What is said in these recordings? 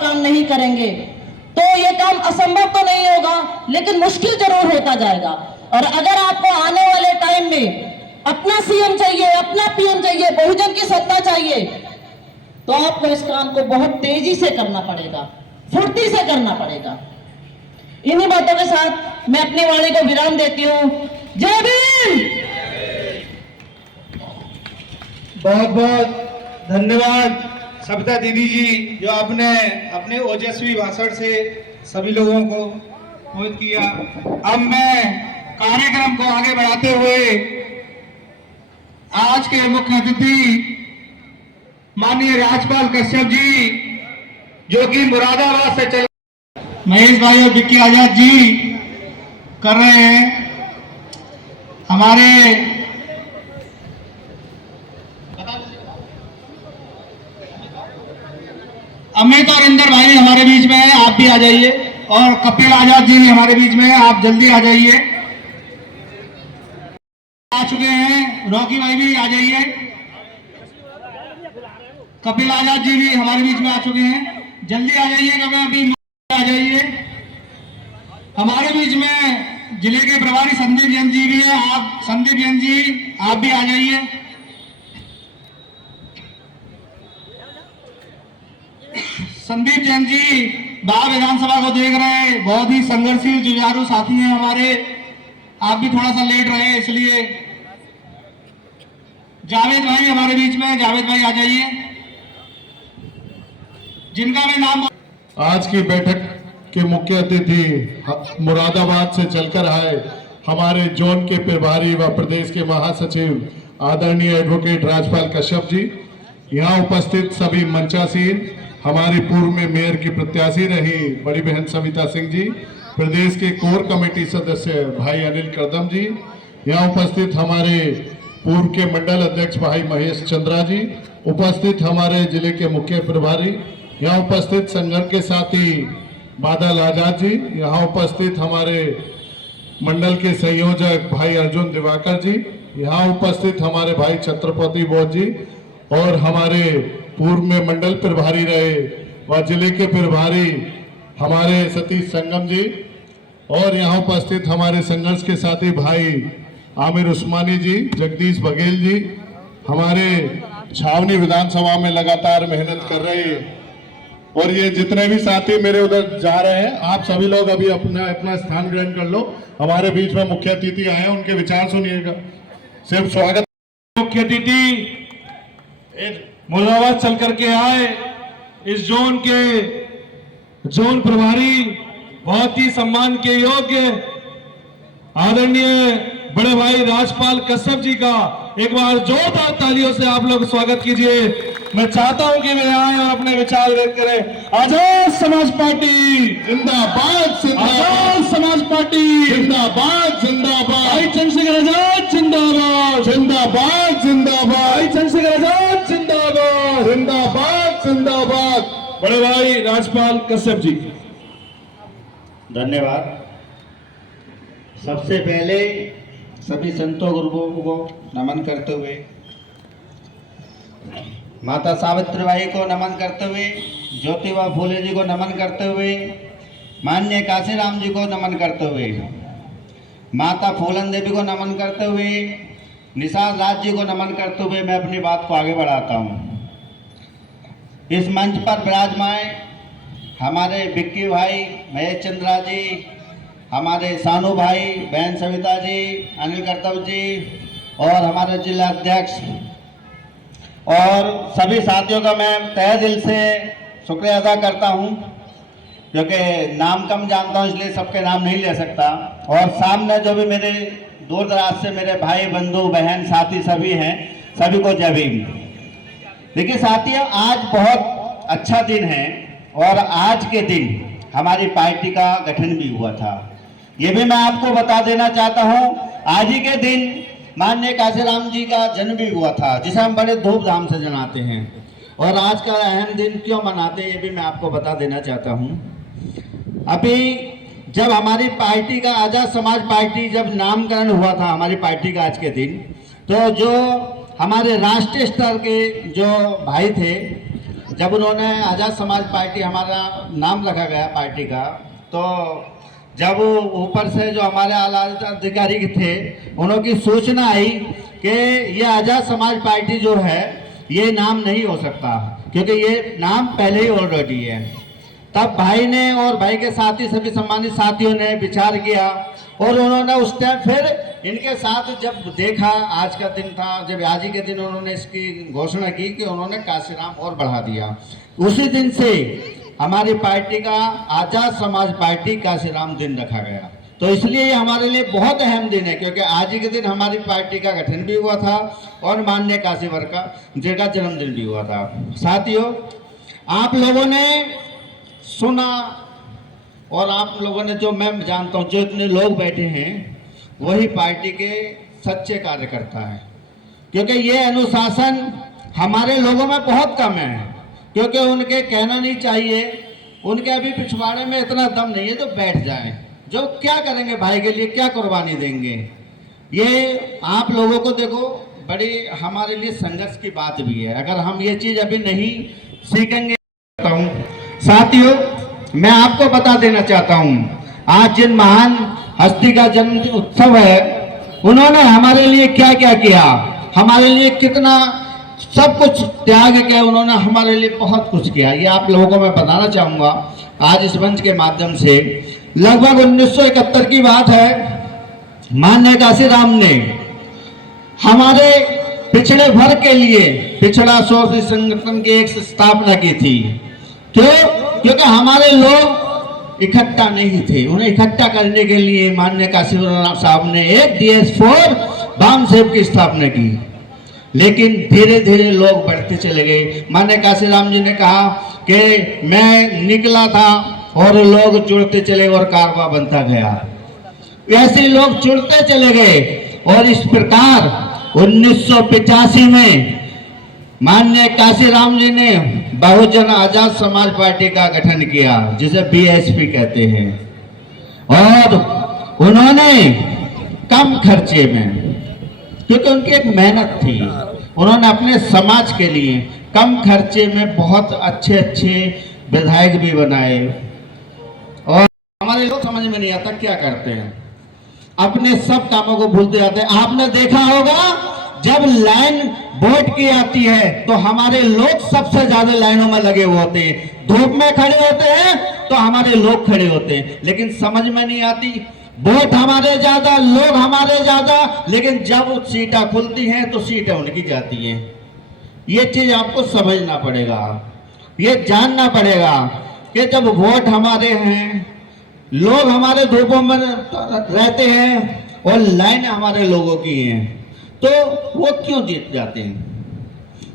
काम नहीं करेंगे तो ये काम असंभव तो नहीं होगा, लेकिन मुश्किल जरूर होता जाएगा। और अगर आपको आने वाले टाइम में अपना सीएम चाहिए, अपना पीएम चाहिए, बहुजन की सत्ता चाहिए, तो आपको इस काम को बहुत तेजी से करना पड़ेगा, फुर्ती से करना पड़ेगा। इन्हीं बातों के साथ मैं अपनी वाणी को विराम देती हूँ। जय भीम। बहुत बहुत धन्यवाद सविता दीदी जी, जो आपने अपने ओजस्वी भाषण से सभी लोगों को मोहित किया। अब मैं कार्यक्रम को आगे बढ़ाते हुए आज के मुख्य अतिथि माननीय राजपाल कश्यप जी, जो कि मुरादाबाद से चल महेश भाई और विक्की आजाद जी कर रहे हैं, हमारे अमित और इंदर भाई हमारे बीच में है, आप भी आ जाइए। और कपिल आजाद जी भी हमारे बीच में है, आप जल्दी आ जाइए। आ चुके हैं, रॉकी भाई भी आ जाइए। कपिल आजाद जी भी हमारे बीच में आ चुके हैं, जल्दी आ जाइए। अभी आ जाइए। हमारे बीच में जिले के प्रभारी संदीप जैन जी भी है, आप संदीप जैन जी आप भी आ जाइए। संदीप जैन जी बाहर विधानसभा को देख रहे हैं, बहुत ही संघर्षशील जुझारू साथी हैं हमारे, आप भी थोड़ा सा लेट रहे हैं इसलिए। जावेद भाई हमारे बीच में, जावेद भाई आ जाइए, जिनका मैं नाम। आज की बैठक के मुख्य अतिथि मुरादाबाद से चलकर आए हमारे जोन के प्रभारी व प्रदेश के महासचिव आदरणीय एडवोकेट राजपाल कश्यप जी, यहाँ उपस्थित सभी मंचासीन, हमारी पूर्व में मेयर की प्रत्याशी रही बड़ी बहन सविता सिंह जी, प्रदेश के कोर कमेटी सदस्य भाई अनिल करदम जी, यहाँ उपस्थित हमारे पूर्व के मंडल अध्यक्ष भाई महेश चंद्रा जी, उपस्थित हमारे जिले के मुख्य प्रभारी, यहाँ उपस्थित संगठन के साथी बादल आजाद जी, यहाँ उपस्थित हमारे मंडल के संयोजक भाई अर्जुन दिवाकर जी, यहाँ उपस्थित हमारे भाई छत्रपति बोध जी, और हमारे पूर्व में मंडल प्रभारी रहे व जिले के प्रभारी हमारे सतीश संगम जी, और यहाँ उपस्थित हमारे संघर्ष के साथी भाई आमिर उस्मानी जी, जगदीश बघेल जी, हमारे छावनी विधानसभा में लगातार मेहनत कर रहे हैं, और ये जितने भी साथी मेरे उधर जा रहे हैं, आप सभी लोग अभी अपना अपना स्थान ग्रहण कर लो। हमारे बीच में मुख्य अतिथि आए हैं, उनके विचार सुनिएगा। सिर्फ स्वागत। मुख्य अतिथि मुरादाबाद चल करके आए, इस जोन के जोन प्रभारी, बहुत ही सम्मान के योग्य आदरणीय बड़े भाई राजपाल कश्यप जी का एक बार जोरदार तालियों से आप लोग स्वागत कीजिए। मैं चाहता हूं कि वे आए और अपने विचार व्यक्त करें। आजाद समाज पार्टी जिंदाबाद, आजाद समाज पार्टी जिंदाबाद, जिंदाबाद, भाई चंद्रशेखर आजाद जिंदाबाद, जिंदाबाद, जिंदाबाद, भाई चंद्रशेखर आजाद जिंदाबाद, जिंदाबाद, जिंदाबाद। बड़े भाई राजपाल कश्यप जी। धन्यवाद। सबसे पहले सभी संतों गुरुओं को नमन करते हुए, माता सावित्रीबाई को नमन करते हुए, ज्योतिबा फूले जी को नमन करते हुए, माननीय काशीराम जी को नमन करते हुए, माता फूलन देवी को नमन करते हुए, निषाद राज जी को नमन करते हुए मैं अपनी बात को आगे बढ़ाता हूँ। इस मंच पर विराजमान हमारे विक्की भाई, महेश चंद्रा जी, हमारे सानू भाई, बहन सविता जी, अनिल करतव जी, और हमारे जिला अध्यक्ष और सभी साथियों का मैं तहे दिल से शुक्रिया अदा करता हूं, क्योंकि नाम कम जानता हूं इसलिए सबके नाम नहीं ले सकता। और सामने जो भी मेरे दूर दराज से मेरे भाई बंधु बहन साथी सभी हैं, सभी को जय भीम। देखिए साथियों, आज बहुत अच्छा दिन है और आज के दिन हमारी पार्टी का गठन भी हुआ था। ये भी मैं आपको बता देना चाहता हूं, आज ही के दिन माननीय काशीराम जी का जन्म भी हुआ था, जिसे हम बड़े धूमधाम से मनाते हैं। और आज का अहम दिन क्यों मनाते हैं ये भी मैं आपको बता देना चाहता हूं। अभी जब हमारी पार्टी का आजाद समाज पार्टी जब नामकरण हुआ था हमारी पार्टी का आज के दिन, तो जो हमारे राष्ट्रीय स्तर के जो भाई थे जब उन्होंने आज़ाद समाज पार्टी हमारा नाम रखा गया पार्टी का, तो जब ऊपर से जो हमारे आला अधिकारी थे उनकी सूचना आई कि ये आज़ाद समाज पार्टी जो है ये नाम नहीं हो सकता, क्योंकि ये नाम पहले ही ऑलरेडी है। तब भाई ने और भाई के साथी सभी सम्मानित साथियों ने विचार किया और उन्होंने उस टाइम फिर इनके साथ जब देखा, आज का दिन था, जब आज ही के दिन उन्होंने इसकी घोषणा की कि उन्होंने काशीराम और बढ़ा दिया। उसी दिन से हमारी पार्टी का आज़ाद समाज पार्टी काशीराम दिन रखा गया। तो इसलिए ये हमारे लिए बहुत अहम दिन है, क्योंकि आज ही के दिन हमारी पार्टी का गठन भी हुआ था और माननीय काशीवर का जी का जन्मदिन भी हुआ था। साथियों, आप लोगों ने सुना और आप लोगों ने, जो मैं जानता हूँ, जो इतने लोग बैठे हैं वही पार्टी के सच्चे कार्यकर्ता हैं, क्योंकि ये अनुशासन हमारे लोगों में बहुत कम है। क्योंकि उनके कहना नहीं चाहिए, उनके अभी पिछवाड़े में इतना दम नहीं है जो बैठ जाएं, जो क्या करेंगे भाई के लिए, क्या कुर्बानी देंगे। ये आप लोगों को देखो बड़ी हमारे लिए संघर्ष की बात भी है, अगर हम ये चीज़ अभी नहीं सीखेंगे। साथियों, मैं आपको बता देना चाहता हूँ, आज जिन महान हस्ती का जन्म उत्सव है, उन्होंने हमारे लिए क्या क्या किया, हमारे लिए कितना सब कुछ त्याग किया, उन्होंने हमारे लिए बहुत कुछ किया। ये आप लोगों को मैं बताना चाहूँगा आज इस मंच के माध्यम से। लगभग 1971 की बात है, माननीय काशीराम ने हमारे पिछड़े वर्ग के लिए पिछड़ा शोषित संगठन की एक स्थापना की थी। क्यों? क्योंकि हमारे लोग इकट्ठा नहीं थे। उन्हें इकट्ठा करने के लिए माननीय काशीराम साहब ने एक DS4 वाम सेव की स्थापना की। लेकिन धीरे धीरे लोग बढ़ते चले गए। माननीय काशीराम जी ने कहा कि मैं निकला था और लोग जुड़ते चले और कारवा बनता गया। ऐसे लोग जुड़ते चले गए और इस प्रकार 1985 में माननीय काशीराम जी ने बहुजन आजाद समाज पार्टी का गठन किया, जिसे BSP कहते हैं। और उन्होंने कम खर्चे में, क्योंकि उनकी एक मेहनत थी, उन्होंने अपने समाज के लिए कम खर्चे में बहुत अच्छे अच्छे विधायक भी बनाए। और हमारे लोग समझ में नहीं आता क्या करते हैं, अपने सब कामों को भूलते जाते हैं। आपने देखा होगा जब लाइन वोट की आती है तो हमारे लोग सबसे ज्यादा लाइनों में लगे हुए होते हैं, धूप में खड़े होते हैं तो हमारे लोग खड़े होते हैं, लेकिन समझ में नहीं आती। वोट हमारे ज्यादा, लोग हमारे ज्यादा, लेकिन जब सीटें खुलती हैं तो सीटें उनकी जाती हैं। ये चीज आपको समझना पड़ेगा, ये जानना पड़ेगा कि जब वोट हमारे हैं, लोग हमारे धूपों में रहते हैं और लाइन हमारे लोगों की हैं, तो वो क्यों जीत जाते हैं,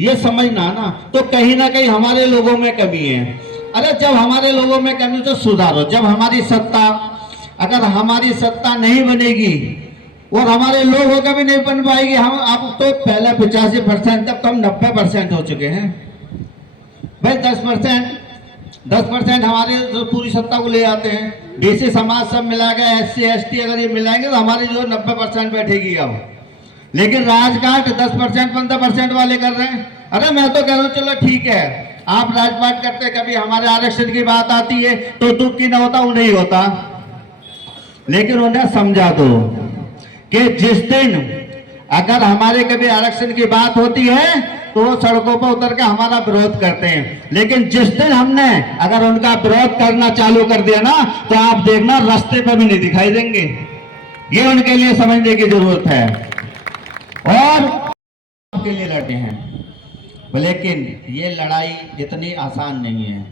ये समझना ना। तो कहीं ना कहीं हमारे लोगों में कमी है। अरे जब हमारे लोगों में कमी तो सुधारो। जब हमारी सत्ता, अगर हमारी सत्ता नहीं बनेगी और हमारे लोगों का भी नहीं बन पाएगी, हम अब तो पहले 85% तक तो हम 90% हो चुके हैं भाई। 10% हमारे जो पूरी सत्ता को ले आते हैं। BC समाज सब मिला के SC ST अगर ये मिलाएंगे तो हमारी जो 90% बैठेगी अब। लेकिन राजकाट 10% 15% वाले कर रहे हैं। अरे मैं तो कह रहा हूँ चलो ठीक है, आप राजपाट करते, कभी हमारे आरक्षण की बात आती है तो दुख की न होता, वो नहीं होता। लेकिन उन्हें समझा दो कि जिस दिन अगर हमारे कभी आरक्षण की बात होती है तो वो सड़कों पर उतर के हमारा विरोध करते हैं, लेकिन जिस दिन हमने अगर उनका विरोध करना चालू कर दिया ना तो आप देखना रास्ते पर भी नहीं दिखाई देंगे। ये उनके लिए समझने की जरूरत है और आपके लिए लड़ते हैं। लेकिन ये लड़ाई इतनी आसान नहीं है,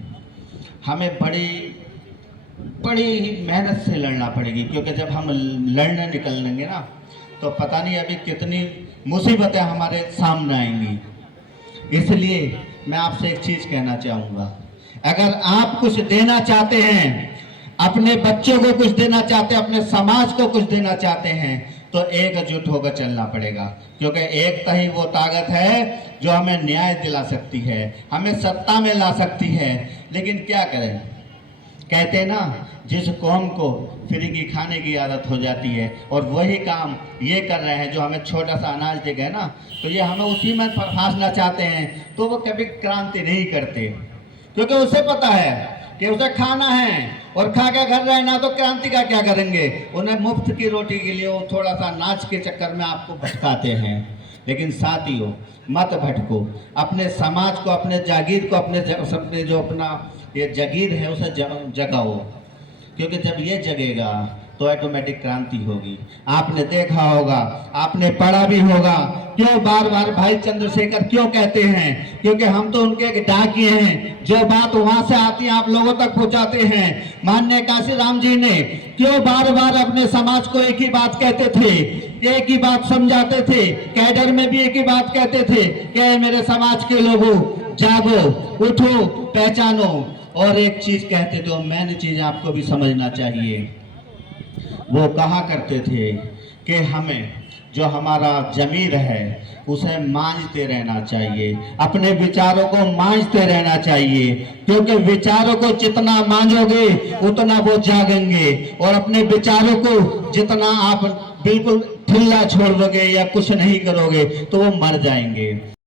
हमें बड़ी ही मेहनत से लड़ना पड़ेगी। क्योंकि जब हम लड़ने निकलेंगे ना तो पता नहीं अभी कितनी मुसीबतें हमारे सामने आएंगी। इसलिए मैं आपसे एक चीज़ कहना चाहूँगा, अगर आप कुछ देना चाहते हैं, अपने बच्चों को कुछ देना चाहते हैं, अपने समाज को कुछ देना चाहते हैं, तो एकजुट होकर चलना पड़ेगा। क्योंकि एकता ही वो ताकत है जो हमें न्याय दिला सकती है, हमें सत्ता में ला सकती है। लेकिन क्या करें, कहते हैं ना, जिस कौम को फिरकी खाने की आदत हो जाती है और वही काम ये कर रहे हैं, जो हमें छोटा सा अनाज दे गए ना, तो ये हमें उसी में फंसाना चाहते हैं, तो वो कभी क्रांति नहीं करते, क्योंकि उसे पता है कि उसे खाना है और खा के घर रहना, तो क्रांति का क्या करेंगे। उन्हें मुफ्त की रोटी के लिए वो थोड़ा सा नाच के चक्कर में आपको भटकाते हैं। लेकिन साथियों, मत भटको, अपने समाज को, अपने जागीर को, अपने जो अपना ये जागीर है उसे जगाओ, क्योंकि जब ये जगेगा तो ऑटोमेटिक क्रांति होगी। आपने देखा होगा, आपने पढ़ा भी होगा, क्यों बार बार भाई चंद्रशेखर क्यों कहते हैं, क्योंकि हम तो उनके एक डाकिए हैं, जो बात वहां से आती है आप लोगों तक पहुंचाते हैं। माननीय काशीराम जी ने क्यों बार बार अपने समाज को एक ही बात कहते थे, एक ही बात समझाते थे, कैडर में भी एक ही बात कहते थे कि मेरे समाज के लोगों, जागो, उठो, पहचानो। और एक चीज कहते थे, मैंने चीज आपको भी समझना चाहिए, वो कहा करते थे कि हमें जो हमारा जमीर है उसे मांझते रहना चाहिए, अपने विचारों को मांझते रहना चाहिए, क्योंकि विचारों को जितना मांझोगे उतना वो जागेंगे, और अपने विचारों को जितना आप बिल्कुल खुला छोड़ दोगे या कुछ नहीं करोगे तो वो मर जाएंगे।